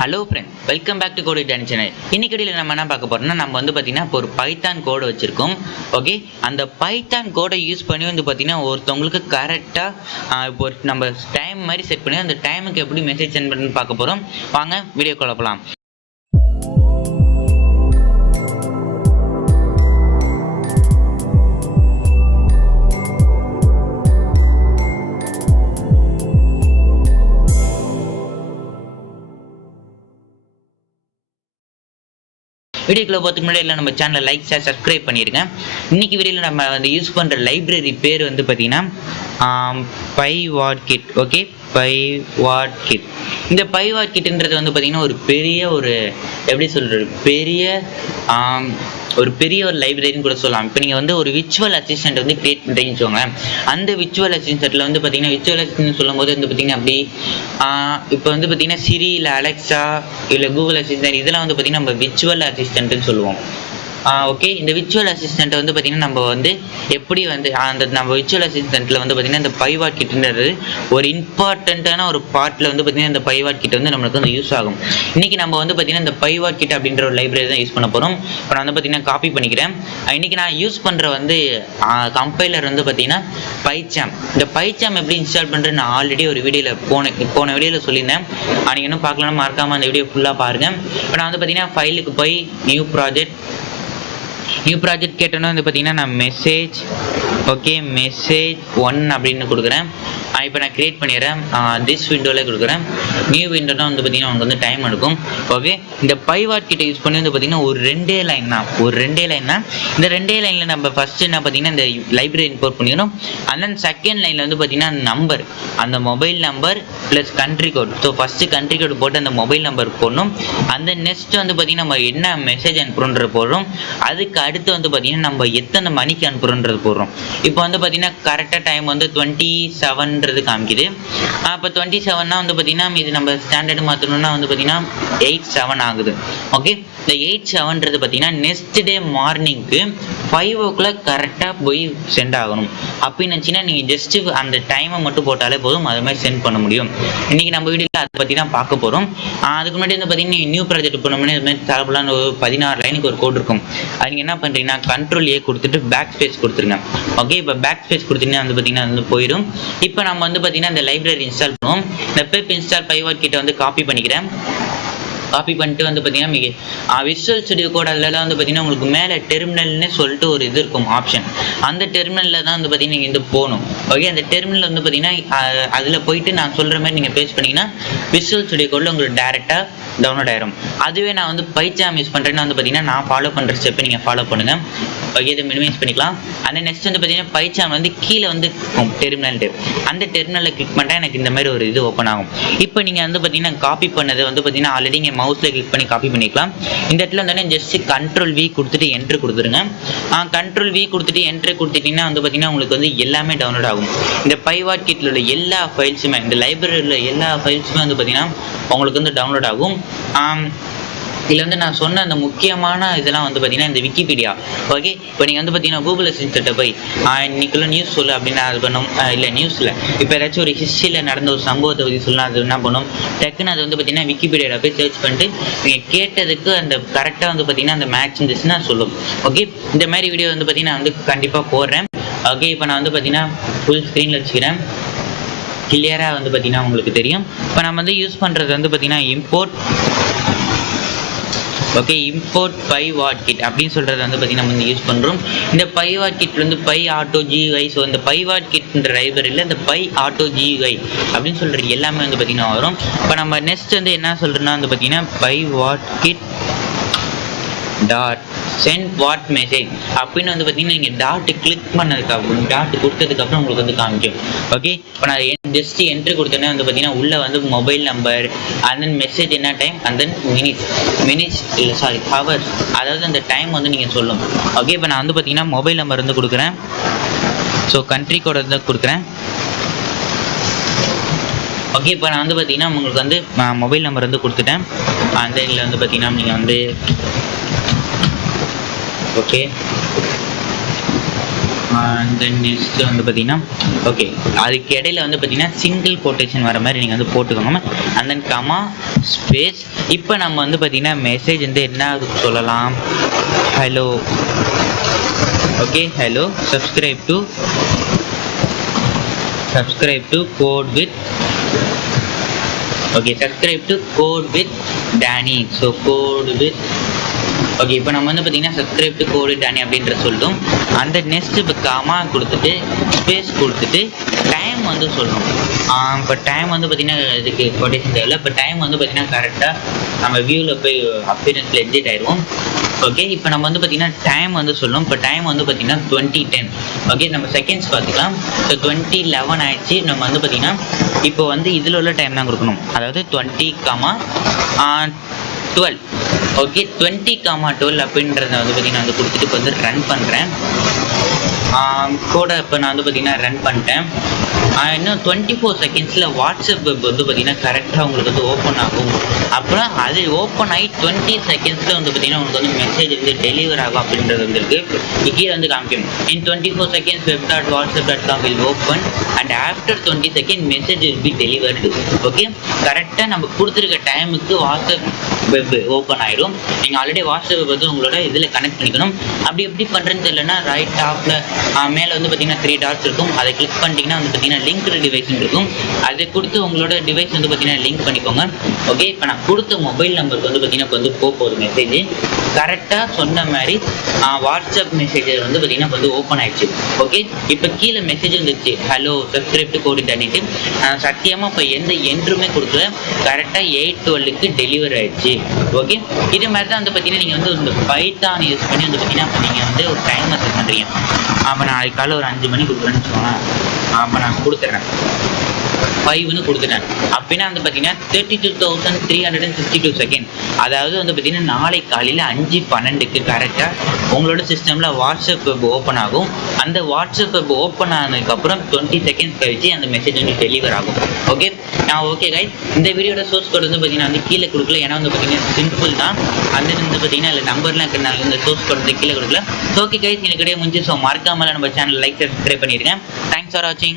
Hello friend, welcome back to code Danny channel. இன்னைக்கு வீடியோவில் நம்ம என்ன பார்க்க போறோம்னா, நம்ம வந்து பார்த்தீங்கன்னா இப்போ ஒரு பைத்தான் கோடு வச்சிருக்கோம். ஓகே, அந்த பைத்தான் கோடை யூஸ் பண்ணி வந்து பார்த்தீங்கன்னா ஒருத்தவங்களுக்கு கரெக்டாக இப்போ நம்ம டைம் மாதிரி செட் பண்ணி அந்த டைமுக்கு எப்படி மெசேஜ் சென்ட் பண்ணணும்னு பார்க்க போகிறோம். வாங்க வீடியோ குழப்பலாம். வீடியோக்குள்ள போகிறதுக்கு முன்னாடி எல்லாம் நம்ம சேனலை லைக் ஷேர் சப்ஸ்கிரைப் பண்ணியிருக்கேன். இன்னைக்கு வீடியோவில் நம்ம வந்து யூஸ் பண்ணுற லைப்ரரி பேர் வந்து பார்த்தீங்கன்னா pywordkit. Okay, pywordkit. இந்த pywordkitன்றது வந்து பார்த்தீங்கன்னா ஒரு எப்படி சொல்கிறது, பெரிய ஒரு லைப்ரரின்னு கூட சொல்லலாம். இப்போ நீங்கள் வந்து ஒரு விர்ச்சுவல் அசிஸ்டன்ட் வந்து கிரியேட் பண்ணுறீங்கன்னு வச்சுக்கோங்க. அந்த விர்ச்சுவல் அசிஸ்டன்ட்டில் வந்து பார்த்தீங்கன்னா விர்ச்சுவல் அசிஸ்டன்ட் சொல்லும் போது வந்து பார்த்தீங்கன்னா அப்படி இப்போ வந்து பார்த்தீங்கன்னா சிரி இல்லை அலெக்ஸா இல்லை கூகுள் அசிஸ்டன்ட் இதெல்லாம் வந்து பார்த்தீங்கன்னா நம்ம விர்ச்சுவல் அசிஸ்டன்ட்னு சொல்லுவோம். ஓகே, இந்த விர்ச்சுவல் அசிஸ்டண்ட்டை வந்து பார்த்தீங்கன்னா நம்ம வந்து எப்படி வந்து நம்ம விர்ச்சுவல் அசிஸ்டண்ட்டில் வந்து பார்த்தீங்கன்னா இந்த pywordkitன்றது ஒரு இம்பார்ட்டண்ட்டான ஒரு பார்ட்டில் வந்து பார்த்தீங்கன்னா இந்த pywordkit வந்து நம்மளுக்கு வந்து யூஸ் ஆகும். இன்றைக்கி நம்ம வந்து பார்த்தீங்கன்னா இந்த pywordkit அப்படின்ற ஒரு லைப்ரரி தான் யூஸ் பண்ண போகிறோம். இப்போ நான் வந்து பார்த்தீங்கன்னா காப்பி பண்ணிக்கிறேன். இன்றைக்கி நான் யூஸ் பண்ணுற வந்து கம்பைலர் வந்து பார்த்தீங்கன்னா பைச்சாம். இந்த பைச்சாம் எப்படி இன்ஸ்டால் பண்ணுறது நான் ஆல்ரெடி ஒரு வீடியோவில் போன வீடியோவில் சொல்லியிருந்தேன். நீங்கள் இன்னும் பார்க்கலாம்னு மறக்காமல் அந்த வீடியோ ஃபுல்லாக பாருங்கள். இப்போ நான் வந்து பார்த்தீங்கன்னா ஃபைலுக்கு போய் நியூ ப்ராஜெக்ட் கேட்டோன்னா வந்து பார்த்தீங்கன்னா நான் மெசேஜ் 1 அப்படின்னு கொடுக்குறேன். இப்போ நான் கிரியேட் பண்ணிடுறேன். திஸ் விண்டோவில் கொடுக்குறேன். நியூ விண்டோனா வந்து பார்த்தீங்கன்னா உங்களுக்கு வந்து டைம் எடுக்கும். ஓகே, இந்த pywordkit யூஸ் பண்ணி வந்து பார்த்தீங்கன்னா ஒரு ரெண்டே லைன் தான். இந்த ரெண்டே லைனில் நம்ம ஃபஸ்ட்டு என்ன பார்த்தீங்கன்னா இந்த லைப்ரரி இம்போர்ட் பண்ணிக்கணும். அண்ட் தென் செகண்ட் லைனில் வந்து பார்த்தீங்கன்னா நம்பர், அந்த mobile number plus country code. So first country code போட்டு அந்த மொபைல் நம்பர் போடணும். அந்த நெக்ஸ்ட் வந்து பார்த்தீங்கன்னா நம்ம என்ன மெசேஜ் அனுப்புறோன்றது போடுறோம். அதுக்கு அடுத்து வந்து பார்த்தீங்கன்னா நம்ம எத்தனை மணிக்கு அனுப்புறோன்றது போடுறோம். இப்போ வந்து பார்த்தீங்கன்னா கரெக்டாக டைம் வந்து 27 காமிக்குது. இப்போ 27னா வந்து பார்த்தீங்கன்னா இது நம்ம ஸ்டாண்டர்டு மாற்றணும்னா வந்து பார்த்தீங்கன்னா 87 ஆகுது. ஓகே, இந்த 87ன்றது பார்த்தீங்கன்னா நெக்ஸ்ட் டே மார்னிங்க்கு 5 o'clock கரெக்டாக போய் சென்ட் ஆகணும். அப்படின்னு நினச்சின்னா நீங்கள் ஜஸ்ட்டு அந்த டைமை மட்டும் போட்டாலே போதும், அது மாதிரி சென்ட் பண்ண முடியும். இன்றைக்கி நம்ம வீடியோவில் அதை பற்றி தான் பார்க்க போகிறோம். அதுக்கு முன்னாடி வந்து பார்த்தீங்கன்னா நியூ ப்ராஜெக்ட் பண்ணோம்னா இது மாதிரி தரப்பலான்னு ஒரு 16 லைனுக்கு ஒரு கோட் இருக்கும். அது நீங்கள் என்ன பண்ணுறீங்கன்னா Ctrl+A கொடுத்துட்டு பேக் ஸ்பேஸ் கொடுத்துருங்க. ஓகே, இப்போ பேக் ஸ்பேஸ் கொடுத்தீங்கன்னா வந்து பார்த்தீங்கன்னா வந்து போயிடும். இப்போ நம்ம வந்து பார்த்தீங்கன்னா இந்த லைப்ரரி இன்ஸ்டால் பண்ணுவோம். இந்த பெப் இன்ஸ்டால் pywordkit வந்து காப்பி பண்ணிக்கிறேன். காப்பி பண்ணிட்டு வந்து பார்த்தீங்கன்னா விசுவல் ஸ்டுடியோ கோட் அதில் வந்து பார்த்தீங்கன்னா உங்களுக்கு மேலே டெர்மினல்னு சொல்லிட்டு ஒரு இது இருக்கும் ஆப்ஷன். அந்த டெர்மினலில் தான் வந்து பார்த்தீங்கன்னா நீங்கள் வந்து போகணும். ஓகே, அந்த டெர்மினலில் வந்து பார்த்தீங்கன்னா அதில் போயிட்டு நான் சொல்கிற மாதிரி நீங்கள் பேஸ்ட் பண்ணிங்கன்னா விசுவல் ஸ்டுடியோ கோடில் உங்களுக்கு டேரெக்டாக டவுன்லோட் ஆயிரும். அதுவே நான் வந்து பைச்சாம் யூஸ் பண்ணுறேன்னா வந்து பார்த்தீங்கன்னா நான் ஃபாலோ பண்ணுற ஸ்டெப்பை நீங்கள் ஃபாலோ பண்ணுங்கள். ஓகே, இதை மினிமைஸ் பண்ணிக்கலாம். அந்த நெக்ஸ்ட் வந்து பார்த்தீங்கன்னா பைச்சாம் வந்து கீழே வந்து டெர்மினல் அந்த டெர்மினலில் கிளிக் பண்ணிட்டா எனக்கு இந்த மாதிரி ஒரு இது ஓப்பன் ஆகும். இப்போ நீங்கள் வந்து பார்த்தீங்கன்னா காப்பி பண்ணதை வந்து பார்த்தீங்கன்னா ஆல்ரெடி இங்கே மவுஸில் கிளிக் பண்ணி காப்பி பண்ணிக்கலாம். இந்த இடத்துல வந்தானே ஜஸ்ட் Ctrl+V கொடுத்துட்டு என்ட்ரு கொடுத்துருங்க. Ctrl+V கொடுத்துட்டு என்ட்ரு கொடுத்துட்டிங்கன்னா வந்து பார்த்தீங்கன்னா உங்களுக்கு வந்து எல்லாமே டவுன்லோட் ஆகும். இந்த pywordkitல உள்ள எல்லா ஃபைல்ஸுமே, இந்த லைப்ரரியில் உள்ள எல்லா ஃபைல்ஸுமே வந்து பார்த்தீங்கன்னா உங்களுக்கு வந்து டவுன்லோட் ஆகும். இதில் வந்து நான் சொன்ன அந்த முக்கியமான இதெல்லாம் வந்து பார்த்தீங்கன்னா இந்த விக்கிபீடியா. ஓகே, இப்போ நீங்கள் வந்து பார்த்தீங்கன்னா கூகுள் அசிஸ்டண்ட்டை போய் இன்னைக்குள்ள நியூஸ் சொல்லு அப்படின்னா அது பண்ணும். இல்லை நியூஸில் இப்போ ஏதாச்சும் ஒரு ஹிஸ்ட்ரியில் நடந்த ஒரு சம்பவத்தை பற்றி சொல்லலாம். அது என்ன பண்ணும், டக்குன்னு அது வந்து பார்த்தீங்கன்னா விக்கிபீடியாவில் போய் சர்ச் பண்ணிட்டு நீங்கள் கேட்டதுக்கு அந்த கரெக்டாக வந்து பார்த்தீங்கன்னா அந்த மேட்ச் இருந்துச்சுன்னா சொல்லும். ஓகே, இந்த மாதிரி வீடியோ வந்து பார்த்தீங்கன்னா நான் வந்து கண்டிப்பாக போடுறேன். ஓகே, இப்போ நான் வந்து பார்த்தீங்கன்னா ஃபுல் ஸ்க்ரீனில் வச்சுக்கிறேன். கிளியராக வந்து பார்த்தீங்கன்னா உங்களுக்கு தெரியும். இப்போ நம்ம வந்து யூஸ் பண்ணுறது வந்து பார்த்தீங்கன்னா இம்போர்ட் pywordkit அப்படின்னு சொல்கிறது வந்து பார்த்தீங்கன்னா நம்ம வந்து யூஸ் பண்ணுறோம். இந்த pywordkit வந்து py-auto-GUI. ஸோ இந்த pywordkitன்ற லைப்ரரியில் இந்த py-auto-GUI அப்படின்னு சொல்கிறது எல்லாமே வந்து பார்த்தீங்கன்னா வரும். இப்போ நம்ம நெக்ஸ்ட் வந்து என்ன சொல்கிறோன்னா வந்து பார்த்தீங்கன்னா pywordkit send what message அப்படின்னு வந்து பார்த்தீங்கன்னா நீங்கள் டாட் கிளிக் பண்ணதுக்கப்புறம் டாட் கொடுத்ததுக்கப்புறம் உங்களுக்கு வந்து காமிக்கும். ஓகே, இப்போ நான் ஜஸ்ட் என்ட்ரு கொடுத்தோன்னே வந்து பார்த்தீங்கன்னா உள்ளே வந்து mobile number and then message என்ன டைம் அண்ட் தென் மினிட்ஸ் இல்லை சாரி ஹவர்ஸ், அதாவது அந்த டைம் வந்து நீங்கள் சொல்லும். ஓகே, இப்போ நான் வந்து பார்த்தீங்கன்னா மொபைல் நம்பர் வந்து கொடுக்குறேன். ஸோ கண்ட்ரி கோட் வந்து கொடுக்குறேன். ஓகே, இப்போ நான் வந்து பார்த்தீங்கன்னா உங்களுக்கு வந்து மொபைல் நம்பர் வந்து கொடுத்துட்டேன். அந்த இதில் வந்து பார்த்தீங்கன்னா நீங்கள் வந்து ஓகே தென் நெக்ஸ்ட் வந்து பார்த்தீங்கன்னா ஓகே அதுக்கு இடையில வந்து பார்த்தீங்கன்னா சிங்கிள் கோட்டேஷன் வர மாதிரி நீங்கள் வந்து போட்டுக்கோங்க. And then comma space. இப்போ நம்ம வந்து பார்த்தீங்கன்னா மெசேஜ் வந்து என்ன சொல்லலாம், hello okay hello subscribe to code with Dani. So code with okay இப்போ நம்ம வந்து பார்த்தீங்கன்னா subscribe to code with Dani அப்படின்ற சொல்லிட்டோம். அந்த நெக்ஸ்ட் இப்போ கமா கொடுத்துட்டு ஸ்பேஸ் கொடுத்துட்டு டைம் வந்து சொல்லணும். இப்போ டைம் வந்து பார்த்தீங்கன்னா இதுக்கு கொட்டேஷன் தேவையில்லை. இப்போ டைம் வந்து பார்த்தீங்கன்னா கரெக்டாக நம்ம வியூவில் போய் அப்பியரன்ஸில் எக்ஸிட் ஆயிடுவோம். ஓகே இப்போ நம்ம வந்து பார்த்தீங்கன்னா டைம் வந்து சொல்லணும். இப்போ டைம் வந்து பார்த்தீங்கன்னா 20:10. ஓகே நம்ம செகண்ட்ஸ் பார்த்துக்கலாம். ஸோ 20:11 ஆயிடுச்சு. நம்ம வந்து பார்த்தீங்கன்னா இப்போ வந்து இதில் உள்ள டைம் தான் கொடுக்கணும், அதாவது 20:12. ஓகே 20:12 அப்படின்றத வந்து பார்த்தீங்கன்னா வந்து கொடுத்துட்டு இப்போ வந்து ரன் பண்ணுறேன் கோடை. இப்போ நான் வந்து பார்த்தீங்கன்னா ரன் பண்ணிட்டேன். இன்னும் 24 செகண்ட்ஸில் வாட்ஸ்அப் வெப் வந்து பார்த்தீங்கன்னா கரெக்டாக உங்களுக்கு வந்து ஓப்பன் ஆகும். அப்புறம் அது ஓப்பன் ஆகி 20 செகண்ட்ஸில் வந்து பார்த்தீங்கன்னா உங்களுக்கு வந்து மெசேஜ் வந்து டெலிவர் ஆகும் அப்படின்றது வந்து இருக்குது. கீழே வந்து காமிக்கும் in 24 seconds web.whatsapp.com will open and after 20 seconds message will be delivered. Okay கரெக்டாக நம்ம கொடுத்துருக்க டைமுக்கு வாட்ஸ்அப் வெப் ஓப்பன் ஆயிடும். நீங்கள் ஆல்ரெடி வாட்ஸ்அப் வெப் வந்து உங்களோட இதில் கனெக்ட் பண்ணிக்கணும். அப்படி எப்படி பண்ணுறதுன்னு தெரியலன்னா ரைட் டாப்பில் மேலே வந்து பார்த்தீங்கன்னா 3 டாட்ஸ் இருக்கும். அதை கிளிக் பண்ணிட்டீங்கன்னா வந்து பார்த்தீங்கன்னா லிங்க்டு டிவைஸ் இருக்கும். அதை கொடுத்து உங்களோட டிவைஸ் வந்து பார்த்தீங்கன்னா லிங்க் பண்ணிக்கோங்க. ஓகே இப்போ நான் கொடுத்த மொபைல் நம்பருக்கு வந்து பார்த்தீங்கன்னா இப்போ வந்து போகுது மெசேஜ். கரெக்டாக சொன்ன மாதிரி வாட்ஸ்அப் மெசேஜ் வந்து பார்த்தீங்கன்னா வந்து ஓப்பன் ஆயிடுச்சு. ஓகே இப்போ கீழே மெசேஜ் வந்துருச்சு, ஹலோ subscribe to code பண்ணிட்டு சத்தியமாக இப்போ எந்த என்றுமே கொடுக்கல, கரெக்டாக 8:12க்கு டெலிவரி ஆயிடுச்சு. ஓகே இது மாதிரி தான் வந்து பார்த்தீங்கன்னா நீங்கள் வந்து இந்த பைத்தான் யூஸ் பண்ணி வந்து பார்த்தீங்கன்னா இப்போ நீங்கள் வந்து ஒரு டைமர் செட் பண்ணுறீங்க. அப்போ நாளைக்கு காலை ஒரு 5 மணிக்கு கொடுக்குறேன்னு வச்சுக்கோங்களேன். அப்போ நான் கொடுத்துட்றேன் 5ன்னு கொடுத்துட்டேன். அப்படின்னா வந்து பார்த்தீங்கன்னா 32,362 செகண்ட். அதாவது வந்து பார்த்தீங்கன்னா நாளை காலையில் 5:12க்கு கரெக்டாக உங்களோட சிஸ்டமில் வாட்ஸ்அப் வெப் ஓப்பன் ஆகும். அந்த வாட்ஸ்அப் வெப் ஓப்பன் ஆனதுக்கப்புறம் 20 செகண்ட்ஸ் கழிச்சு அந்த மெசேஜ் வந்து டெலிவர் ஆகும். ஓகே ஓகே கைஸ், இந்த வீடியோட சோர்ஸ் கோட் வந்து பார்த்தீங்கன்னா வந்து கீழே கொடுக்கல. ஏன்னா வந்து பார்த்தீங்கன்னா சிம்பிள் தான். அந்த வந்து பார்த்தீங்கன்னா இல்லை நம்பர்லாம் இருக்கிறனால இந்த சோர்ஸ் கோட் வந்து கீழே கொடுக்கல. ஓகே கைஸ், எனக்கு இடையே முடிஞ்சு. ஸோ மறக்காமல் நம்ம சேனல் லைக் சப்ஸ்கிரைப் பண்ணியிருக்கேன். தேங்க்ஸ் ஃபார் வாட்சிங்.